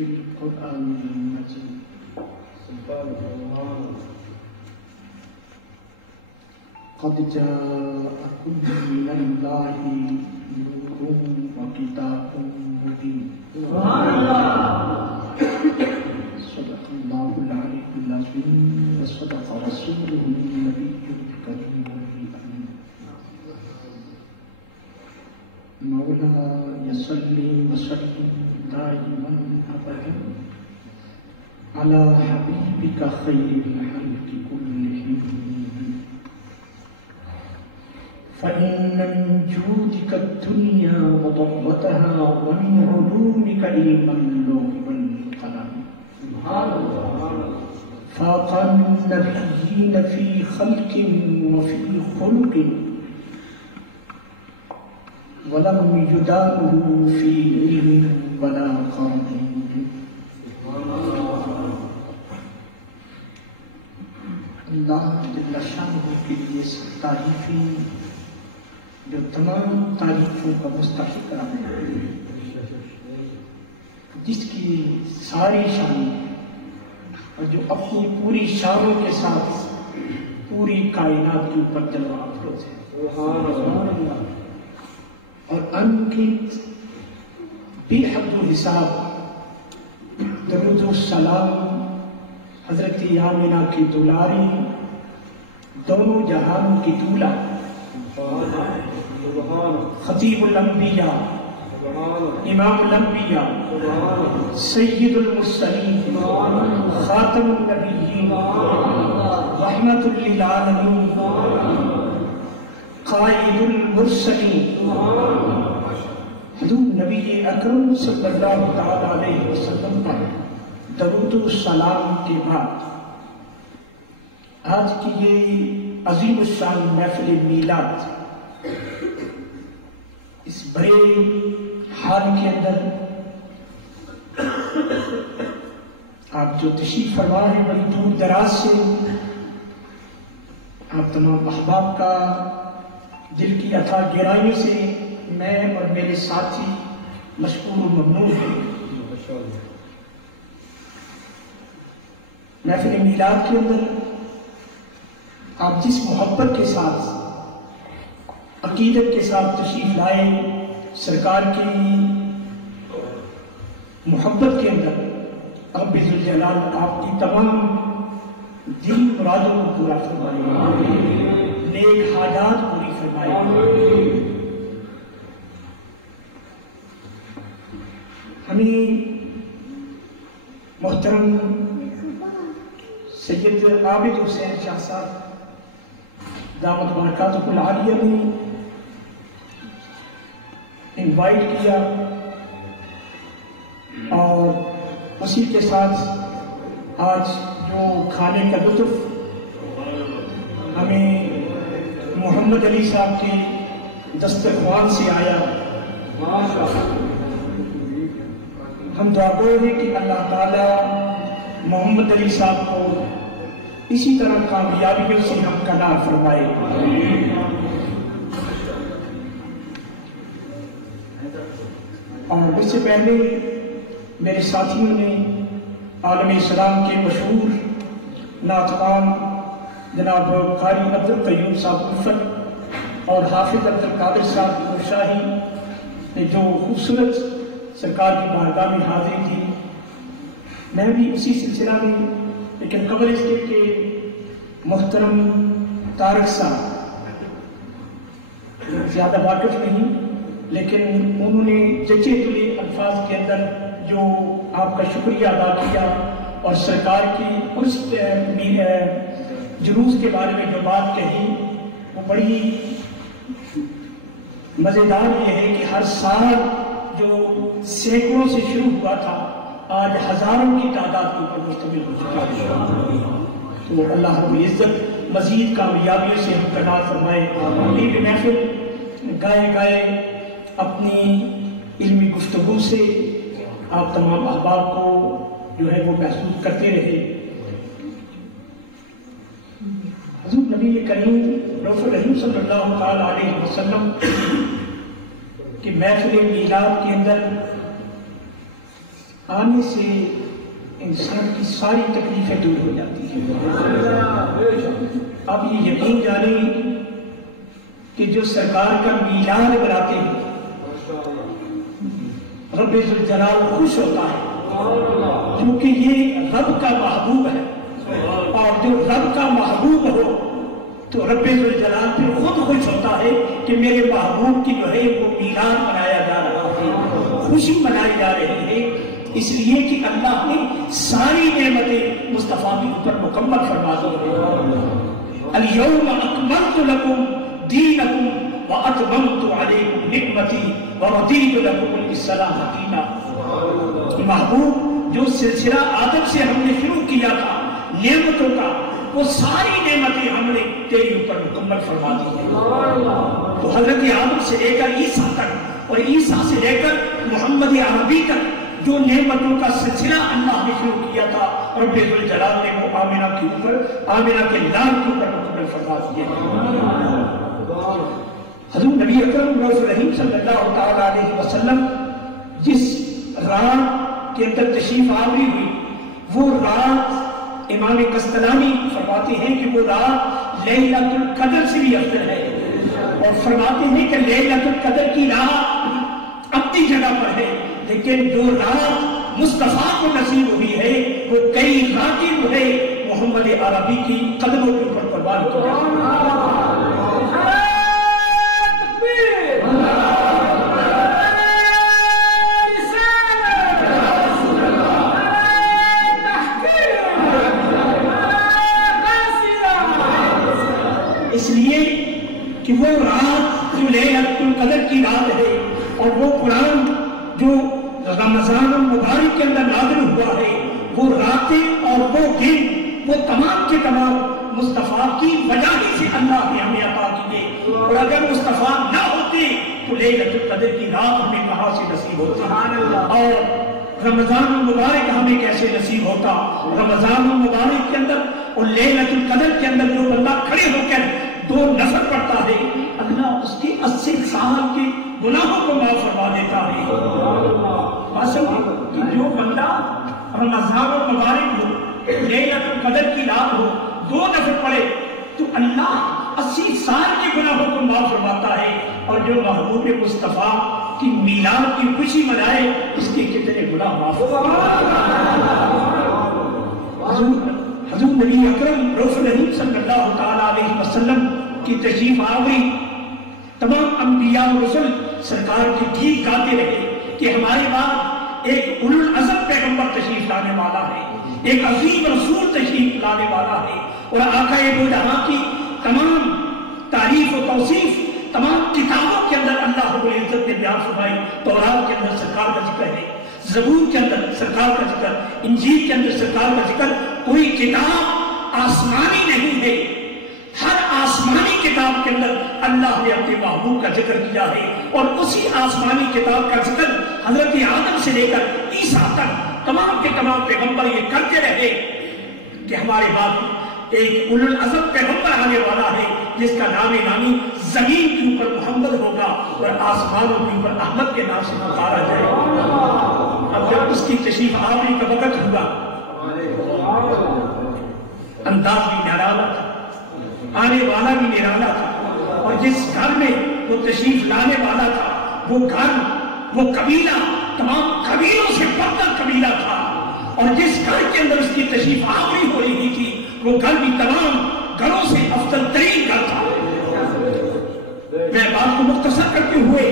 في القرآن المجيد. قد جاءكم من الله نور وكتاب مبين. صدق الله العلي العظيم وصدق رسوله النبي الكريم الأمين. مولاي صل وسلم دائما أبدا على حبيبك خير الخلق كلهم، فإن من جودك الدنيا وضرتها ومن علومك علم اللوح والقلم. فاق النبيين في خلق وفي خلق ولم يدانه في علم ولا قرن. اللہ جل شانہ کے لیے تعریفیں جو تمام تعریفوں کا مستحق ہے، جس کی ساری شان اور جو اپنی پوری شانوں کے ساتھ پوری کائنات کے اوپر جلوہ افروز ہے، اور ان کی بے حد و حساب درود و سلام حضرت آمنہ کی دلاری، دونوں جہانوں کی دولہ، خطیب الانبیاء، امام الانبیاء، سید المرسلین، خاتم النبیین، رحمت للعالمین، قائد المرسلین، حضور نبی اکرم صلی اللہ تعالی علیہ وسلم پر درود و سلام کے بعد آج کی یہ عظیم الشان محفل میلاد اس بڑے حال کے اندر آپ جو تشریف فرما ہیں بڑی دور دراز سے، آپ تمام احباب کا دل کی اتھا گہرائیوں سے میں اور میرے ساتھی مشکور و ممنون ہیں۔ محفل میلاد کے اندر آپ جس محبت کے ساتھ، عقیدت کے ساتھ تشریف لائے، سرکار کی محبت کے اندر رب ذوالجلال آپ کی تمام دل مرادوں کو پورا فرمائے، نیک حاجات پوری فرمائے۔ ہمیں محترم سید عابد حسین شاہ صاحب دامت برکاتہ العالیہ نے انوائٹ کیا، اور اسی کے ساتھ آج جو کھانے کا لطف ہمیں محمد علی صاحب کے دسترخوان سے آیا، ہم دعا گو ہیں کہ اللہ تعالیٰ محمد علی صاحب کو اسی طرح کامیابیوں سے ہم کنار فرمائے۔ اور اس سے پہلے میرے ساتھیوں نے عالم اسلام کے مشہور نعت خوان جناب قاری عبدالقیوم صاحب مفت اور حافظ عبدالقادر صاحب شاہی نے جو خوبصورت سرکار کی بارگاہ میں حاضری تھی، میں بھی اسی سلسلہ میں، لیکن قبل اس کے کہ محترم طارق صاحب زیادہ واقف نہیں، لیکن انہوں نے جچے تلے الفاظ کے اندر جو آپ کا شکریہ ادا کیا اور سرکار کی اس جلوس کے بارے میں جو بات کہی، وہ بڑی مزیدار یہ ہے کہ ہر سال جو سینکڑوں سے شروع ہوا تھا آج ہزاروں کی تعداد کے اوپر مشتمل ہو چکا ہے۔ تو اللہ رب العزت مزید کامیابیوں سے ہم کنار فرمائے۔ یہ محفل گائے گائے اپنی علمی گفتگو سے آپ تمام احباب کو جو ہے وہ محسوس کرتے رہے۔ حضور نبی کریم رسول رحیم صلی اللہ علیہ وسلم کی محفل میلاد کے اندر آنے سے انسان کی ساری تکلیفیں دور ہو جاتی ہیں۔ اب یہ یقین جانیں کہ جو سرکار کا میلاد بناتے ہیں رب ذوالجلال خوش ہوتا ہے، کیونکہ یہ رب کا محبوب ہے، اور جو رب کا محبوب ہو تو رب ذوالجلال پہ خود خوش ہوتا ہے کہ میرے محبوب کی جو ہے وہ میلاد منایا جا رہا ہے، خوشی منائی جا رہی ہے، اس لیے کہ اللہ نے ساری نعمتیں مصطفیٰ کے اوپر مکمل فرما دی ہیں۔ الیوم اکملت لکم دینکم واتممت علیکم نعمتی ورضیت لکم الاسلام دینا۔ محبوب جو سلسلہ آدم سے ہم نے شروع کیا تھا نعمتوں کا، وہ ساری نعمتیں ہم نے تیرے اوپر مکمل فرما دی ہیں۔ تو حضرت آدم سے لے کر عیسیٰ تک اور عیسیٰ سے لے کر محمد عربی تک جو نعمتوں کا سلسلہ اللہ نے شروع کیا تھا رب ذوالجلال نے وہ آمنہ کے اوپر، آمنہ کے لال کے اوپر مکمل فرما دیے۔ حضور نبی اکرم رحیم صلی اللہ تعالیٰ علیہ وسلم جس رات کے اندر تشریف آوری ہوئی، وہ رات امام قسطلانی فرماتے ہیں کہ وہ رات لیلۃ القدر سے بھی افضل ہے، اور فرماتے ہیں کہ لیلۃ القدر کی رات اپنی جگہ پر ہے، لیکن جو رات مصطفیٰ کو نصیب ہوئی ہے وہ کئی راتیں جو ہے محمد عربی کی قدموں کے اوپر قربان کی ہے۔ اس لیے کہ وہ رات جو لیلۃ القدر کی رات ہے، اور وہ قرآن جو رمضان المبارک کے اندر نازل ہوا ہے، وہ راتیں اور وہ دن وہ تمام کے تمام مصطفیٰ کی وجہ سے اللہ نے ہمیں عطا کیے، اور اگر مصطفیٰ نہ ہوتے تو لیلۃ القدر کی رات ہمیں کہاں سے نصیب ہوتی، اور رمضان المبارک ہمیں کیسے نصیب ہوتا۔ رمضان المبارک کے اندر اور لیلۃ القدر کے اندر جو بندہ کھڑے ہو کر 2 نفل پڑھتا ہے، اللہ اس کے 80 سال کے گناہوں کو معاف فرما دیتا ہے۔ اصل کہ جو بندہ رمضان المبارک ہو، لیلۃ القدر کی رات ہو، 2 نفل پڑھے تو اللہ 80 سال کے گناہوں کو معاف فرماتا ہے، اور جو محبوب مصطفیٰ کی میلاد کی خوشی منائے اس کے کتنے گناہ معاف حضور نبی اکرم رسول صلی اللہ تعالیٰ علیہ وسلم کی تشریف آوری، تمام انبیاء و رسل سرکار کی گیت گاتے رہے کہ ہمارے بعد ایک اولو العزم پیغمبر تشریف لانے والا ہے، ایک عظیم رسول تشریف لانے والا ہے، اور آقا دو جہاں کی تمام تعریف و توصیف تمام کتابوں کے اندر اللہ رب العزت نے بیان فرمائی۔ تورات کے اندر سرکار کا ذکر ہے، زبور کے اندر سرکار کا ذکر، انجیل کے اندر سرکار کا ذکر۔ کوئی کتاب آسمانی نہیں ہے، ہر آسمانی کتاب کے اندر اللہ نے اپنے محبوب کا ذکر کیا ہے، اور اسی آسمانی کتاب کا ذکر حضرت آدم سے لے کر عیسیٰ تک تمام کے تمام پیغمبر یہ کرتے رہے کہ ہمارے بعد ایک اولو العزم پیغمبر آنے والا ہے جس کا نام نامی زمین کے اوپر محمد ہوگا اور آسمانوں کے اوپر احمد کے نام سے پکارا جائے گا۔ اب جب اس کی تشریف آوری کا وقت ہوا، انداز بھی نرالا تھا، آنے والا بھی نرالا تھا، اور جس گھر میں وہ تشریف لانے والا تھا وہ گھر، وہ قبیلہ تمام قبیلوں سے بڑھ کر قبیلہ تھا، اور جس گھر کے اندر اس کی تشریف آوری ہو رہی تھی وہ گھر بھی تمام گھروں سے افضل ترین گھر تھا۔ میں بات کو مختصر کرتے ہوئے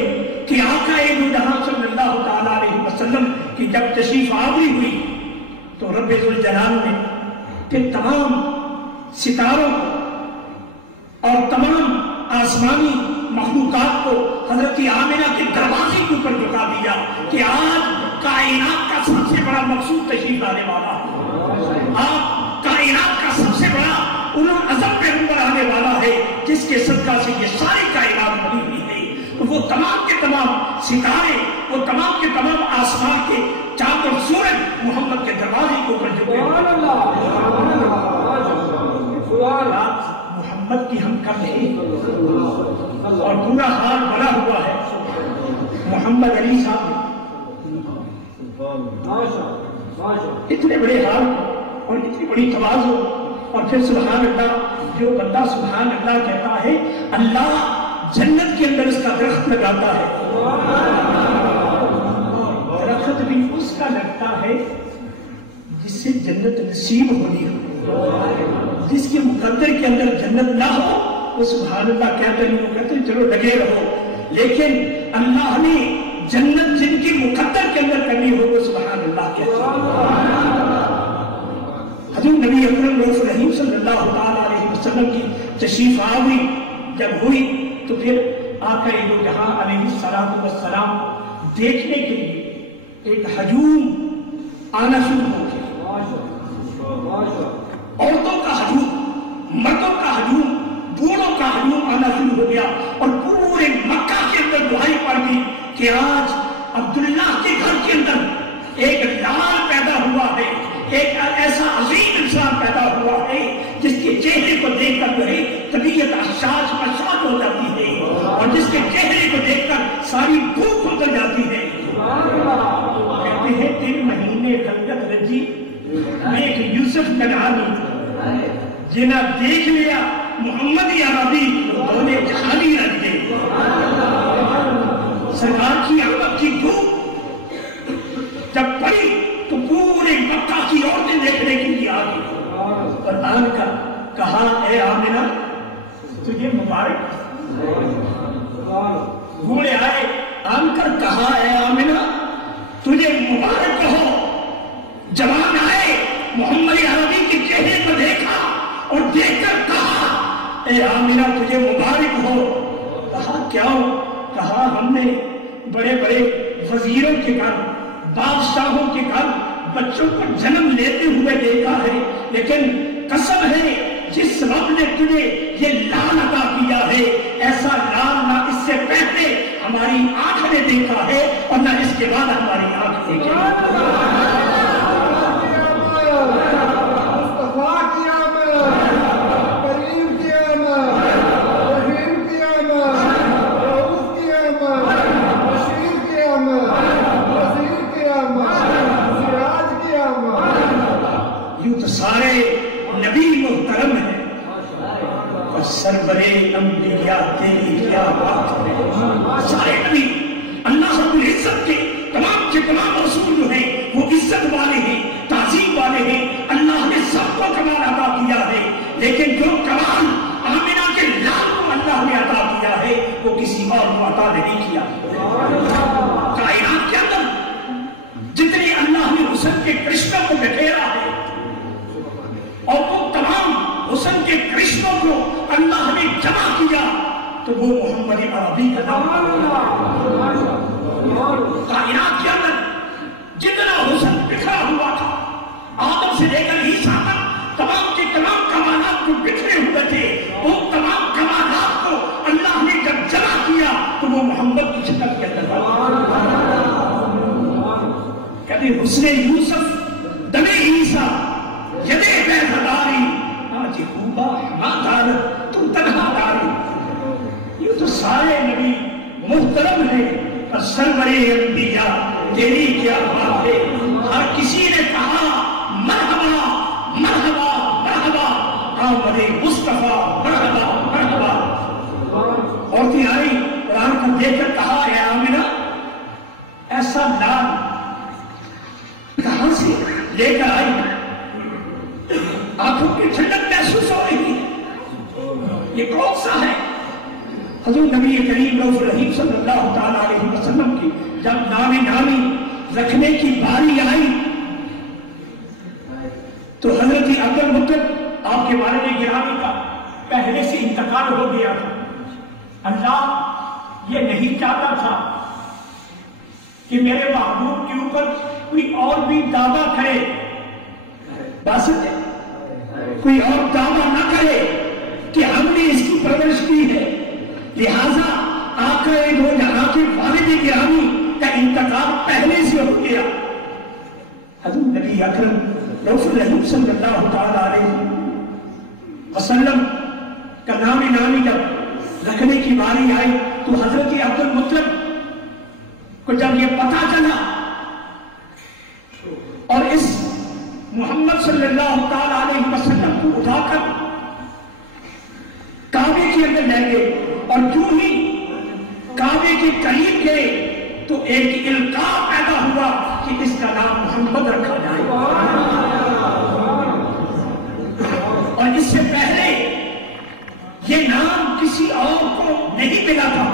کہ آقا دو جہاں صلی اللہ تعالیٰ علیہ وسلم کی جب تشریف آوری ہوئی تو رب ذوالجلال نے پھر تمام ستاروں کو اور تمام آسمانی مخلوقات کو حضرت آمنہ کے دروازے کے اوپر جھکا دیا کہ آج کائنات کا سب سے بڑا مقصود تشریف لانے والا ہے، آپ کائنات کا سب سے بڑا اولو العزم پیغمبر آنے والا ہے جس کے صدقہ سے یہ ساری کائنات بنی ہوئی ہے۔ وہ تمام کے تمام ستارے، وہ تمام کے تمام آسمان کے چاند اور سورج محمد کے دروازے کے اوپر جھکے محمد کی ہم کر رہے ہیں، اور پورا حال بنا ہوا ہے۔ محمد علی صاحب اتنے بڑے حال اور اتنی بڑی تواضع، اور پھر سبحان اللہ، جو بندہ سبحان اللہ کہتا ہے اللہ جنت کے اندر اس کا درخت لگاتا ہے. درخت بھی اس کا لگتا ہے جس سے جنت نصیب ہونی ہو. جس کے مقدر کے اندر جنت نہ ہو وہ سبحان اللہ کہتے نہیں، وہ کہتے ہیں چلو لگے رہو. لیکن اللہ نے جنت جن کی مقدر کے اندر کرنی ہو وہ سبحان اللہ کہتے ہیں. حضور نبی اکرم رؤوف رحیم صلی اللہ تعالی علیہ وسلم کی تشریف آوری جب ہوئی تو پھر آقا دو جہاں علیہ السلام دیکھنے کے لیے ایک ہجوم آنا شروع ہو گیا. عورتوں کا ہجوم، مردوں کا ہجوم، بوڑھوں کا ہجوم آنا شروع ہو گیا، اور پورے مکہ کے اندر دعائی پڑ گئی کہ آج عبداللہ کے گھر کے اندر ایک لال پیدا ہوا ہے، ایک ایسا عظیم انسان پیدا ہوا ہے جس کے چہرے کو دیکھ کر جو ہے طبیعت حساس پرساد ہو جاتی ہے، اور جس کے چہرے کو دیکھ کر ساری بھوک اتر جاتی ہے. کہتے ہیں 3 مہینے خلقت رجی ایک یوسف کنعانی جنہ دیکھ لیا محمد عربی دونے جہانی رکھ دے. سرکار کی آمد کی دھوپ جب پڑی تو پورے مکہ کی عورتیں دیکھنے کے لیے آ گئی، اور آن کر کہا اے آمنہ تجھے مبارک. بوڑھے آئے آن کر کہا اے آمنہ تجھے مبارک کہو. جوان آئے محمد عربی کے چہرے کو دیکھا اور دیکھ کر کہا اے آمنہ تجھے مبارک ہو. کہا کیا ہو؟ کہا ہم نے بڑے بڑے وزیروں کے گھر، بادشاہوں کے گھر بچوں کو جنم لیتے ہوئے دیکھا ہے، لیکن قسم ہے جس رب نے تجھے یہ لال عطا کیا ہے ایسا لال نہ اس سے پہلے ہماری آنکھ نے دیکھا ہے اور نہ اس کے بعد ہماری آنکھ دیکھے. سارے نبی محترم ہیں اور سربرے انبیاء تیری کیا بات ہے. سارے نبی اللہ رب العزت کے تمام رسول جو ہیں وہ عزت والے ہیں، تعظیم والے ہیں. اللہ نے سب کو کمال عطا کیا ہے، لیکن جو کمال آمنہ کے لال کو اللہ نے عطا کیا ہے وہ کسی اور کو عطا نہیں کیا. کائنات کے اندر جتنے اللہ نے حسن کے کرشموں کو بکھیرا ہے اور وہ تمام حسن کے کرشموں کو اللہ نے جمع کیا تو وہ محمد عربی کا نام. کائنات کے اندر جتنا حسن بکھرا ہوا تھا آدم سے لے کر عیسیٰ تک تمام کے تمام کمالات جو بکھرے ہوئے تھے وہ تمام کمالات کو اللہ نے جب جمع کیا تو وہ محمد کی شکل کے اندر کہتے حسن یوسف دم عیسیٰ یدے بیزداری آج خوبا ہما دارت تم تنہا داری. یہ تو سارے نبی محترم ہیں اور سرور انبیاء تیری کیا بات ہے. ہر کسی نے کہا مرحبا مرحبا مرحبا آمد مصطفیٰ مرحبا مرحبا. عورتیں آئی قرآن کو دیکھ کر کہا اے آمنہ ایسا لال کہاں سے لے کر آئی؟ آنکھوں کی ٹھنڈک محسوس ہو رہی ہے، یہ کون سا ہے؟ حضور نبی کریم رؤوف رحیم صلی اللہ تعالی علیہ وسلم کی جب نامی رکھنے کی باری آئی تو حضرت عبد المطلب آپ کے والد گرامی کا پہلے سے انتقال ہو گیا تھا. اللہ یہ نہیں چاہتا تھا کہ میرے محبوب کے اوپر کوئی اور بھی دعویٰ کرے، بات ہے کوئی اور دعویٰ نہ کرے کہ ہم نے اس کی پرورش کی ہے. لہذا آقا دو جہاں کے والد گرامی کا انتقال پہلے سے ہو گیا. حضور نبی اکرم رؤوف الرحیم صلی اللہ تعالی علیہ وسلم کا نامی جب رکھنے کی باری آئی تو حضرت عبد المطلب کو جب یہ پتا چلا صلی اللہ تعالی علیہ وسلم کو اٹھا کر کعبے کے اندر لے گئے، اور جو ہی کعبے کے قریب گئے تو ایک القاء پیدا ہوا کہ اس کا نام محمد رکھا جائے، اور اس سے پہلے یہ نام کسی اور کو نہیں ملا تھا۔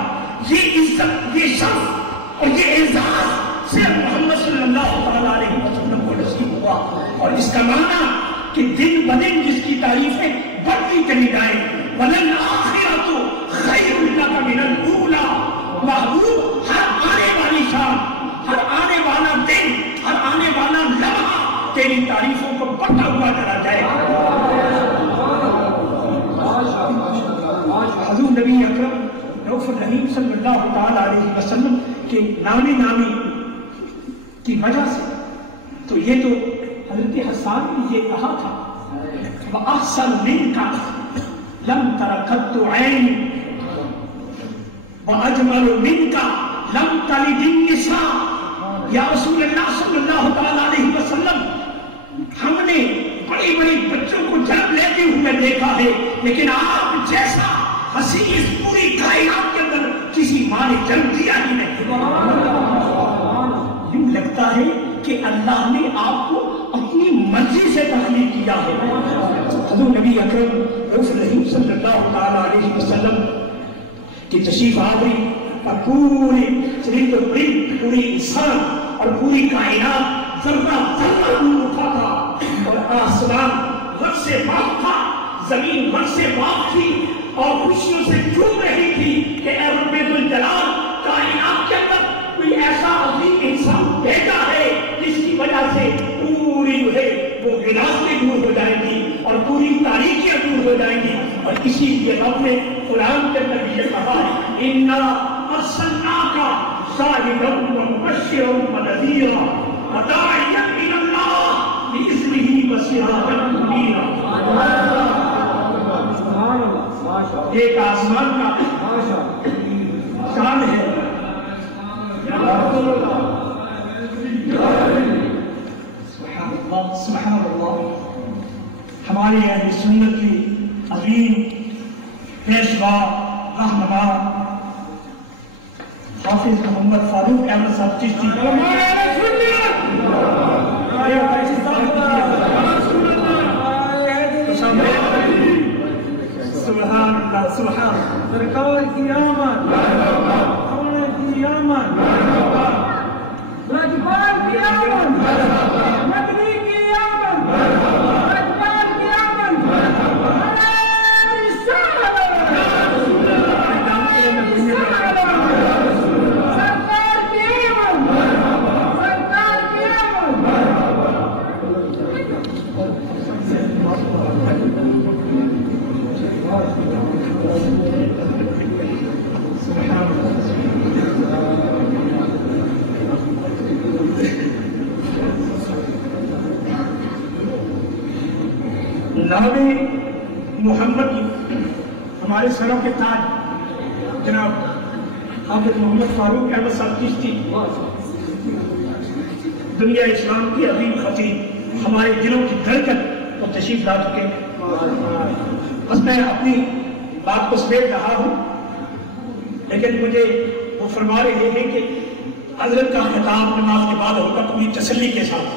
یہ عزت، یہ شرف اور یہ اعزاز صرف محمد صلی اللہ تعالی علیہ وسلم کو نصیب ہوا، اور اس کا معنی کہ دن بدن جس کی تعریفیں بڑھتی چلی جائیں، وَلَلْآخِرَةُ خَيْرٌ لَكَ مِنَ الْأُولَىٰ، محبوب ہر آنے والی شام، ہر آنے والا دن، ہر آنے والا لمحہ تیری تعریفوں کو بڑھتا ہوا چلا جائے۔ حضور نبی اکرم رؤوف الرحیم صلی اللہ تعالی علیہ وسلم کے نامی کی وجہ سے تو یہ تو حضرت حسان نے یہ کہا تھا، وَأَحْسَنُ مِنْكَ لَمْ تَرَ قَطُّ عَيْنٍ وَأَجْمَلُ مِنْكَ لَمْ تَلِدِ النِّسَاءُ۔ یا رسول اللہ صلی اللہ تعالی علیہ وسلم، ہم نے بڑی بڑی بچوں کو جنم لیتے ہوئے دیکھا ہے، لیکن آپ جیسا حسین اس پوری کائنات کے اندر کسی ماں نے جنم دیا ہی نہیں۔ یوں لگتا ہے کہ اللہ نے آپ کو اپنی مرضی سے تخلیق کیا ہے۔ حضور نبی اکرم رؤوف الرحیم صلی اللہ تعالی علیہ وسلم کی تشریف آوری اور پوری شریر و پرین، پوری انسان اور پوری کائنات ذرہ ذرہ نور اٹھا تھا، اور آسمان غم سے پاک تھا، زمین غم سے پاک تھی، اور خوشیوں سے جھوم رہی تھی کہ اے رب ذوالجلال، کائنات کے اندر کوئی ایسا عظیم انسان بھیجا ہے جس کی وجہ سے پوری جو ہے وہ غلاظتیں دور ہو جائیں گی اور پوری تاریکیاں دور ہو جائیں گی۔ اور اسی لیے رب نے قرآن کے اندر یہ کہا ہے، اِنَّا أَرْسَلْنَاكَ شَاهِدًا وَمُبَشِّرًا وَنَذِيرًا وَدَاعِيًا إِلَى اللَّهِ بِإِذْنِهِ وَسِرَاجًا مُنِيرًا۔ ایک آسمان کا شان ہے، سبحان اللہ، ہمارے اہل سنت کی عظیم پیشوا رہنما حافظ محمد فاروق احمد صاحب چشتی، سبحان اللہ، سبحان سرکار کی آمد، سونے کی آمد، رجبان کی آمد، مدنی کی آمد، رجبان کی آمد، سرکار کی آمد، سرکار کی آمد۔ نام محمد ہمارے سروں کے تاج جناب حافظ محمد فاروق احمد صاحب چشتی، دنیا اسلام کی عظیم خطیب، ہمارے دلوں کی دھڑکن کو تشریف لا چکے۔ بس میں اپنی بات کو سمیٹ رہا ہوں، لیکن مجھے وہ فرما رہے ہیں کہ حضرت کا خطاب نماز کے بعد ہوگا پوری تسلی کے ساتھ۔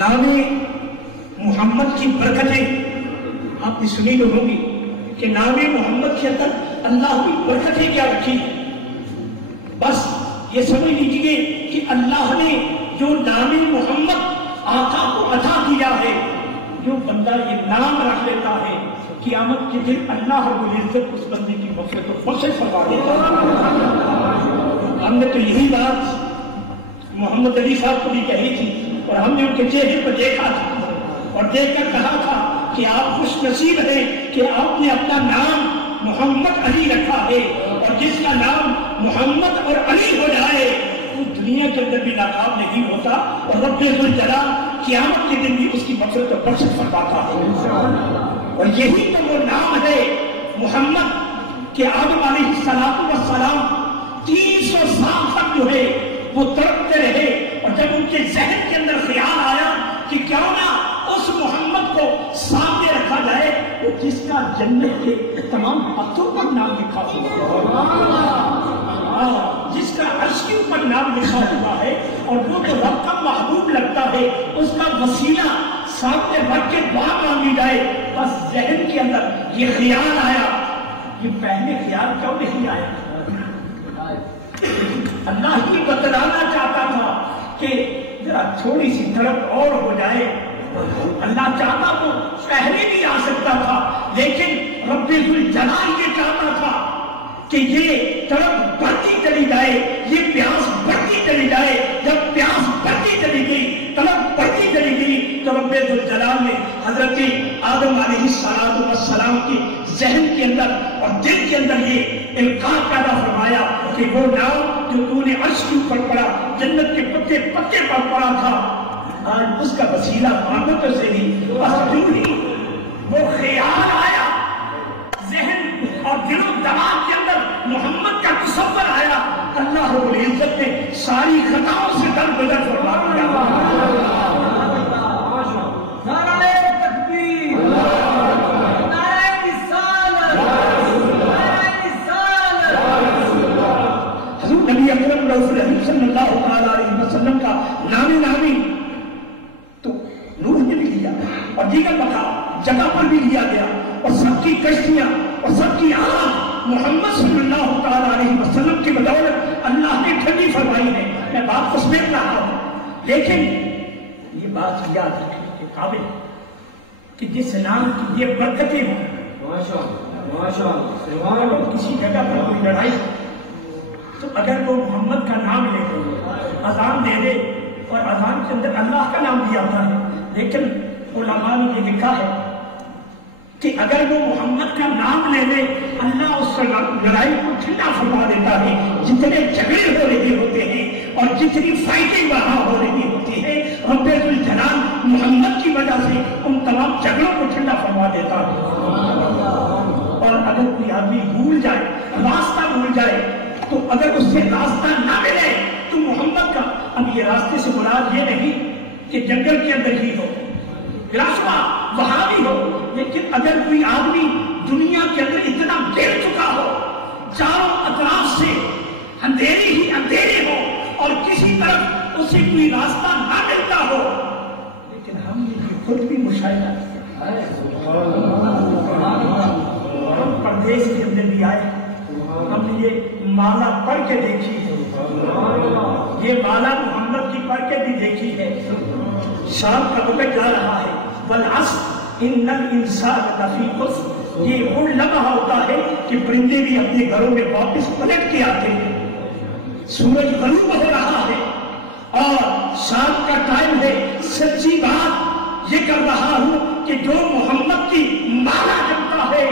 نام محمد کی برکتیں آپ نے سنی تو ہوگی کہ نام محمد کے اندر اللہ کی برکتیں کیا رکھی، بس یہ سمجھ لیجیے کہ اللہ نے جو نام محمد آقا کو عطا کیا ہے، جو بندہ یہ نام رکھ لیتا ہے، قیامت کے دن اللہ رب العزت اس بندے کی مغفرت و بخشش فرما دیتا ہے۔ ہم نے تو یہی بات محمد علی صاحب کو بھی کہی تھی، اور ہم نے ان کے چہرے پر دیکھا تھا اور دیکھ کر کہا تھا کہ آپ خوش نصیب ہیں کہ آپ نے اپنا نام محمد علی رکھا ہے، اور جس کا نام محمد اور علی ہو جائے وہ دنیا کے اندر بھی ناکام نہیں ہوتا، اور رب ذوالجلال قیامت کے دن بھی اس کی مغفرت و بخشش فرماتا ہے۔ اور یہی تو وہ نام ہے محمد کہ آدم علیہ السلام 300 سال تک جو ہے وہ تڑپتے رہے، اور جب ان کے ذہن کے اندر خیال آیا کہ کیوں نہ اس محمد کو سامنے رکھا جائے وہ جس کا جنت کے تمام پتھروں پر نام لکھا ہوا، جس کا عرش کے اوپر نام لکھا ہوا ہے، اور وہ تو رب کا محبوب لگتا ہے، اس کا وسیلہ سامنے رکھ کے دعا مانگی جائے، بس ذہن کے اندر یہ خیال آیا۔ یہ پہلے خیال کیوں نہیں آیا؟ اللہ ہی بتلانا چاہتا تھا کہ ذرا تھوڑی سی طرف اور ہو جائے۔ اللہ چاہتا تو پہلے بھی آ سکتا تھا، لیکن رب ذوالجلال یہ چاہتا تھا کہ یہ طرف بڑھتی چلی جائے، یہ پیاس بڑھتی چلی جائے۔ جب پیاس بڑھتی چلی گئی، طلب بڑھتی چلی گئی، تو رب ذوالجلال نے حضرت آدم علیہ السلام کے ذہن کے اندر اور دل کے اندر یہ القاء پیدا فرمایا کہ وہ نام جو تو نے عرش کے اوپر پڑا، جنت کے پتے پتے پر پڑا تھا، آج اس کا وسیلہ محبت سے ہی وہ خیال آیا، ذہن اور دل و دماغ کے اندر محمد کا تصور آیا، اللہ رب العزت نے ساری خطاؤں سے درگزر فرما دیا۔ نبی اکرم صلی اللہ علیہ وسلم کا نامی تو نوح نے بھی لیا اور دیگر جگہ پر بھی لیا گیا، اور سب کی کشتیاں اور سب کی آگ محمد صلی اللہ علیہ وسلم کی بدولت اللہ نے ٹھنڈی فرمائی ہے۔ میں بات کو سمیٹ رہا ہوں، لیکن یہ بات یاد رکھنے کے قابل کہ جس نام کی یہ برکتیں ہوں، کسی جگہ پر کوئی لڑائی تو اگر وہ محمد کا نام لے اذان دے دے، اور اذان کے اندر اللہ کا نام بھی آتا ہے، لیکن علماء نے یہ لکھا ہے کہ اگر وہ محمد کا نام لے لے، اللہ اس لڑائی کو ٹھنڈا فرما دیتا ہے۔ جتنے جھگڑے ہو رہے ہوتے ہیں اور جتنی فائٹنگ وہاں ہو رہی ہوتی ہے، رب ذوالجلال محمد کی وجہ سے ان تمام جھگڑوں کو ٹھنڈا فرما دیتا ہے۔ اور اگر کوئی آدمی بھول جائے، راستہ بھول جائے، تو اگر اس سے راستہ نہ ملے تو محمد کا، اب یہ راستے سے مراد یہ نہیں کہ جنگل کے اندر ہی ہو، راستہ وہاں بھی ہو، لیکن اگر کوئی آدمی دنیا کے اندر اتنا گر چکا ہو، چاروں اطراف سے اندھیری ہی اندھیرے ہو اور کسی طرف اسے کوئی راستہ نہ ملتا ہو، لیکن ہم نے خود بھی مشاہدہ کیا، ہم پردیس کے اندر بھی آئے، ہم نے یہ مالا پڑھ کے دیکھی ہے، یہ مالا محمد کی پڑھ کے بھی دیکھی ہے۔ شام کا وقت جا رہا ہے، والعصر ان الانسان لفی خسر، یہ وہ لمحہ ہوتا ہے کہ پرندے بھی اپنے گھروں میں واپس پلٹ کے آتے ہیں، سورج غروب ہو رہا ہے اور شام کا ٹائم ہے۔ سچی بات یہ کر رہا ہوں کہ جو محمد کی مالا جپتا ہے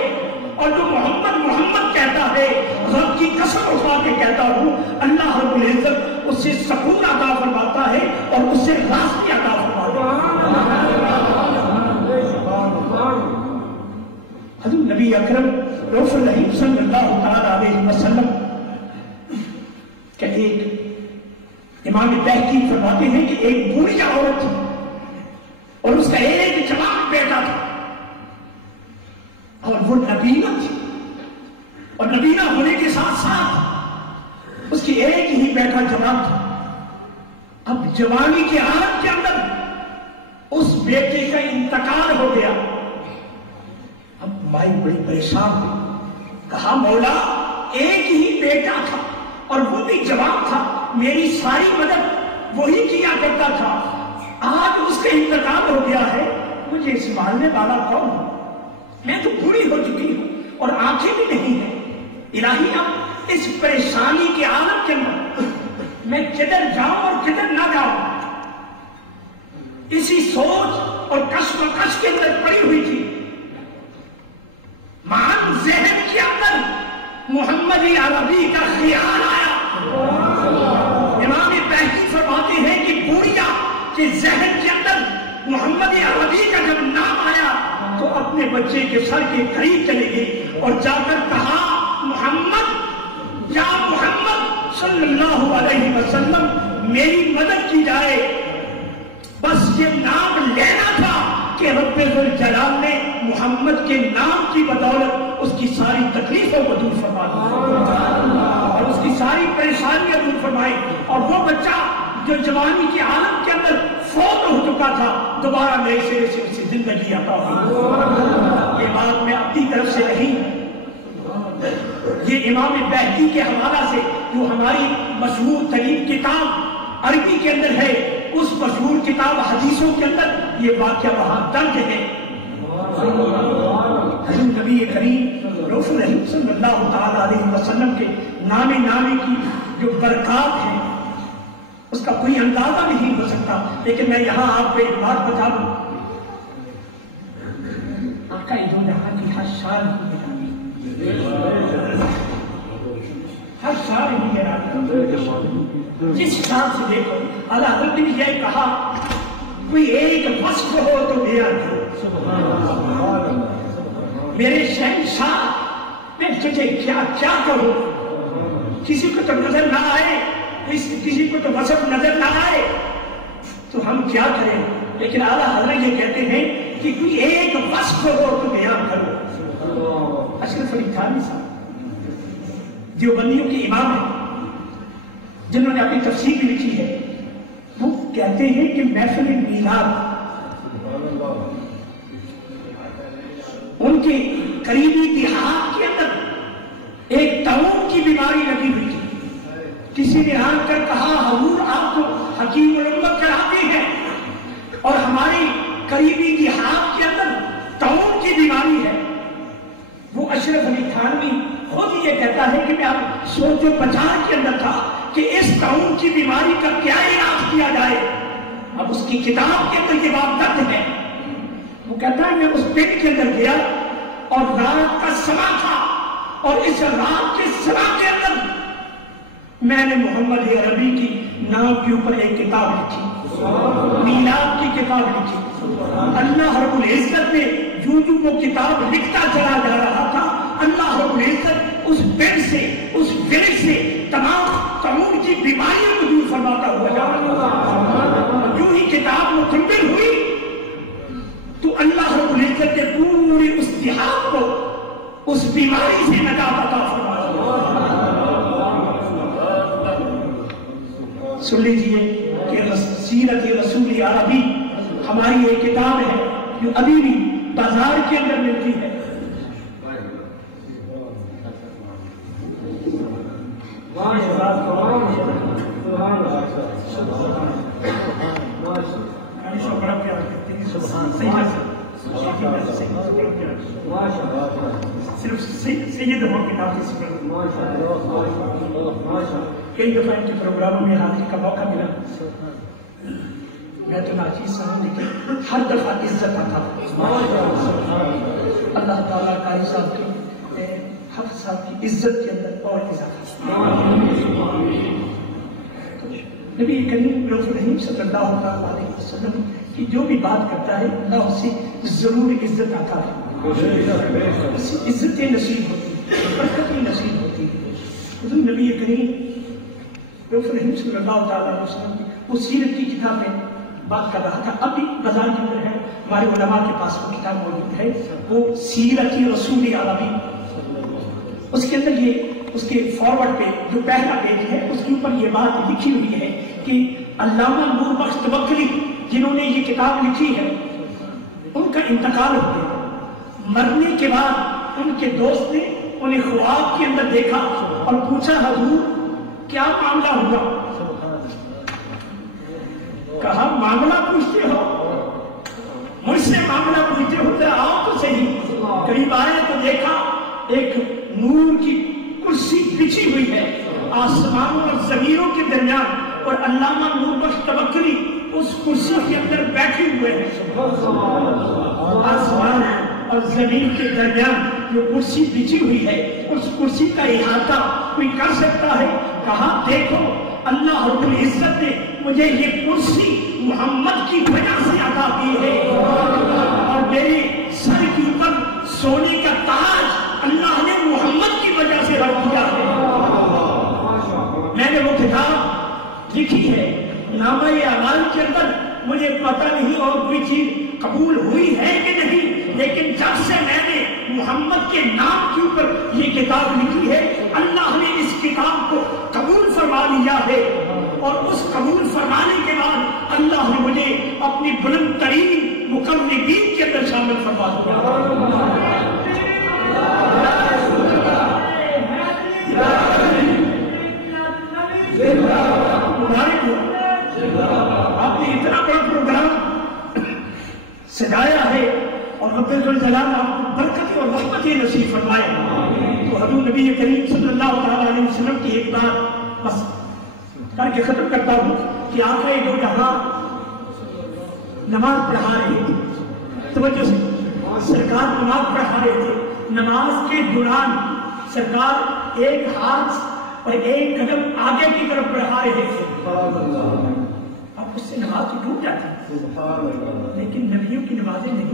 اور جو محمد محمد کہتا ہے، رب کی قسم اٹھا کے کہتا ہوں، اللہ رب العزت اس سے سکون عطا فرماتا ہے اور اس سے راستے عطا فرماتا ہے۔ حضرت نبی اکرم رسول اللہ صلی اللہ علیہ وسلم کہ ایک امام بہقی فرماتے ہیں کہ ایک بوڑھی عورت تھی اور اس کا ایک جوان بیٹا تھا، اور وہ نبینا تھی، اور نبینا ہونے کے ساتھ ساتھ اس کی ایک ہی بیٹا جوان تھا۔ اب جوانی کے عالم کے اندر اس بیٹے کا انتقال ہو گیا۔ اب مائی بڑی پریشان ہوئی، کہا مولا ایک ہی بیٹا تھا اور وہ بھی جوان تھا، میری ساری مدد وہی کیا کرتا تھا، آج اس کا انتقال ہو گیا ہے، مجھے سنبھالنے والا کون ہے؟ میں تو بوڑھی ہو چکی ہوں اور آنکھیں بھی نہیں ہیں، الہی اب اس پریشانی کے عالم کے اندر میں کدھر جاؤں اور کدھر نہ جاؤں؟ اسی سوچ اور کشمکش کے اندر پڑی ہوئی تھی۔ مان ذہن کے اندر محمد عربی کا خیال آیا۔ امام بہقی فرماتے ہیں کہ بوڑھیا کے ذہن کے اندر محمد عربی کا جب نام آیا تو اپنے بچے کے سر کے قریب چلے گئی اور جا کر کہا محمد یا محمد صلی اللہ علیہ وسلم میری مدد کی جائے، بس یہ نام لینا تھا کہ رب ذوالجلال نے محمد کے نام کی بدولت اس کی ساری تکلیفوں کو دور فرما دی اور اس کی ساری پریشانیاں دور فرمائی، اور وہ بچہ جو جوانی کے عالم کے اندر فوت ہو چکا تھا دوبارہ نئے سرے سے اسے زندگی عطا ہوئی۔ یہ بات میں اپنی طرف سے نہیں، یہ امام بہقی کے حوالہ سے جو ہماری مشہور ترین کتاب عربی کے اندر ہے، اس مشہور کتاب حدیثوں کے اندر یہ واقعہ وہاں درج ہے۔ حضور نبی کریم رؤوف الرحیم صلی اللہ تعالی علیہ وسلم کے نامی کی جو برکات ہے اس کا کوئی اندازہ نہیں ہو سکتا، لیکن میں یہاں آپ کو ایک بات بتا دوں، آقا دو جہاں کی ہر سال ہی نگرانی، ہر سال ہی نگرانی، جس حساب سے دیکھو اعلیٰ حضرت نے یہ کہا کوئی ایک وصف ہو تو بیان کرو، میرے شہنشاہ میں تجھے کیا کیا کہوں، کسی کو تو نظر نہ آئے، کسی کو تو وصف نظر نہ آئے تو ہم کیا کریں، لیکن اعلیٰ حضرت یہ کہتے ہیں کہ کوئی ایک وصف ہو تو بیان کرو۔ اشرف علی تھانوی صاحب دیوبندیوں کے امام ہیں جنہوں نے اپنی تفسیر بھی لکھی ہے، وہ کہتے ہیں کہ محفل میلاد ان کے قریبی دیہات کے اندر ایک طاعون کی بیماری لگی ہوئی تھی، کسی نے آن کر کہا حضور آپ تو حکیم الامت کراتے ہیں اور ہماری قریبی دیہات کے اندر طاعون کی بیماری ہے۔ وہ اشرف علی تھانوی خود یہ کہتا ہے کہ میں اب سوچ و بچار کے اندر تھا کہ اس طاعون کی بیماری کا کیا علاج کیا جائے، اب اس کی کتاب کے اندر یہ بات درج ہے۔ وہ کہتا ہے میں اس پنڈ کے اندر گیا اور رات کا سما تھا، اور اس رات کے سما کے اندر میں نے محمد عربی کی نام کے اوپر ایک کتاب لکھی، میلاد کی کتاب لکھی۔ اللہ رب العزت نے جو وہ کتاب لکھتا چلا جا رہا تھا، اللہ رب العزت اس پن سے اس ورق سے تمام طاعون کی بیماریوں کو دور فرماتا ہوا جا رہا تھا۔ جو ہی کتاب مکمل ہوئی تو اللہ رب العزت نے پوری اس دیہات کو اس بیماری سے نجات عطا فرمایا۔ سن لیجیے کہ سیرت رسول عربی ہماری ایک کتاب ہے جو ابھی بھی بازار کے اندر ملتی ہے۔ صرف سید ہو کتاب کی سفر کئی دفعہ ان کے پروگراموں میں حاضری کا موقع ملا، میں تو ناچیز صاحب لیکن ہر دفعہ عزت آتا تھا۔ اللہ تعالیٰ قاری صاحب کی حفظ صاحب کی عزت کے اندر اور اضافہ۔ نبی کریم رؤوف الرحیم صلی اللہ علیہ وسلم کی جو بھی بات کرتا ہے اللہ اسے ضرور عزت آتا ہے، اسے عزت نصیب ہوتی ہے، برکت نصیب ہوتی ہے۔ حضور نبی کریم رؤوف الرحیم صلی اللہ علیہ وسلم کی وہ سیرت کی کتاب میں بات کر رہا تھا، اب بھی بازار کے اندر ہے، ہمارے علماء کے پاس وہ کتاب موجود ہے، وہ سیرت رسول عربی۔ اس کے اندر یہ اس کے فارورڈ پہ جو پہلا پیج ہے اس کے اوپر یہ بات لکھی ہوئی ہے کہ علامہ نور بخش توکلی جنہوں نے یہ کتاب لکھی ہے ان کا انتقال ہو گیا، مرنے کے بعد ان کے دوست نے انہیں خواب کے اندر دیکھا اور پوچھا حضور کیا معاملہ ہوا؟ کہا معاملہ پوچھتے ہو، مجھ سے معاملہ پوچھتے ہو، ذرا آؤ تو صحیح۔ قریب آئے تو دیکھا ایک نور کی کرسی بچھی ہوئی ہے آسمانوں اور زمینوں کے درمیان، اور علامہ نور بخش توکلی اس کرسی کے اندر بیٹھے ہوئے ہیں۔ آسمان اور زمین کے درمیان جو کرسی بچھی ہوئی ہے اس کرسی کا احاطہ کوئی کر سکتا ہے؟ کہا دیکھو اللہ رب العزت نے مجھے یہ کرسی محمد کی وجہ سے عطا کی ہے، اور میرے سر کے اوپر سونے کا تاج اللہ نے محمد کی وجہ سے رکھ دیا ہے۔ میں نے لکھی ہے نامہ اعمال کے اندر، مجھے پتہ نہیں اور کوئی چیز قبول ہوئی ہے کہ نہیں، لیکن جب سے میں نے محمد کے نام کے اوپر یہ کتاب لکھی ہے، اللہ نے اس کتاب کو قبول فرما لیا ہے، اور اس قبول فرمانے کے بعد اللہ نے مجھے اپنی بلند ترین مقربین کے اندر شامل فرما دیا۔ آپ نے اتنا بڑا پروگرام سجایا ہے اور رب الجلال آپ کو برکت اور رحمت نصیب فرمائے۔ تو حضور نبی کریم صلی اللہ علیہ وسلم کی ایک بات بس کر کے ختم کرتا ہوں کہ آقا دو جہاں نماز پڑھا رہے تھے، توجہ سے سرکار نماز پڑھا رہے تھے، نماز کے دوران سرکار ایک ہاتھ اور ایک قدم آگے کی طرف بڑھا رہے تھے۔ اب اس سے نماز تو ٹوٹ جاتی ہے، لیکن نبیوں کی نمازیں نہیں،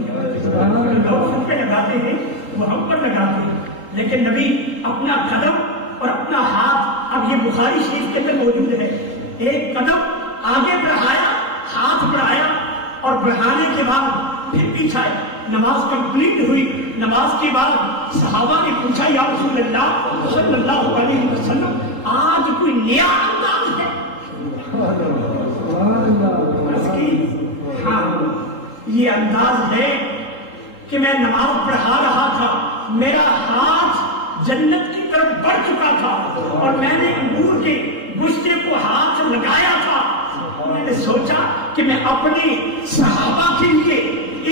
لوگ ہم پہ لگاتے ہیں، وہ ہم پر لگاتے ہیں، لیکن نبی اپنا قدم اور اپنا ہاتھ، اب یہ بخاری شریف کے اندر موجود ہے، ایک قدم آگے بڑھایا، ہاتھ بڑھایا اور بڑھانے کے بعد پھر پیچھے آئے۔ نماز کمپلیٹ ہوئی، نماز کے بعد صحابہ نے پوچھا یا رسول اللہ صلی اللہ علیہ وسلم آج کوئی نیا انداز ہے؟ ہاں، یہ انداز ہے کہ میں نماز پڑھا رہا تھا، میرا ہاتھ جنت کی طرف بڑھ چکا تھا اور میں نے انگور کے گشتے کو ہاتھ لگایا تھا، میں نے سوچا کہ میں اپنے صحابہ کے لیے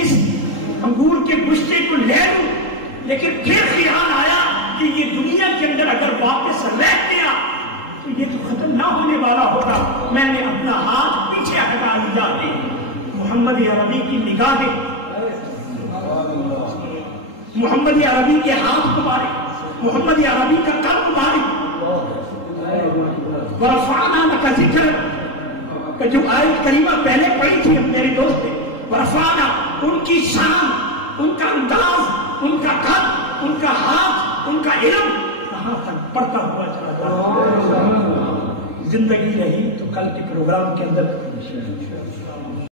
اس انگور کے گشتے کو لے لوں، لیکن پھر خیال آیا کہ یہ دنیا کے اندر اگر واپس رہ گیا تو یہ تو ختم نہ ہونے والا ہوگا، میں نے اپنا ہاتھ پیچھے ہٹا لیا ہے۔ محمد عربی کی نگاہیں، محمد عربی کے ہاتھ مبارک، محمد عربی کا قلب مبارک، ورفعنا لک ذکرک کہ جو آیت کریمہ پہلے پڑھی تھی میرے دوست نے، ورفعنا، ان کی شان، ان کا انداز، ان کا قد، ان کا ہاتھ، ان کا علم کہاں تک بڑھتا ہوا چلا جاتا۔ زندگی رہی تو کل کے پروگرام کے اندر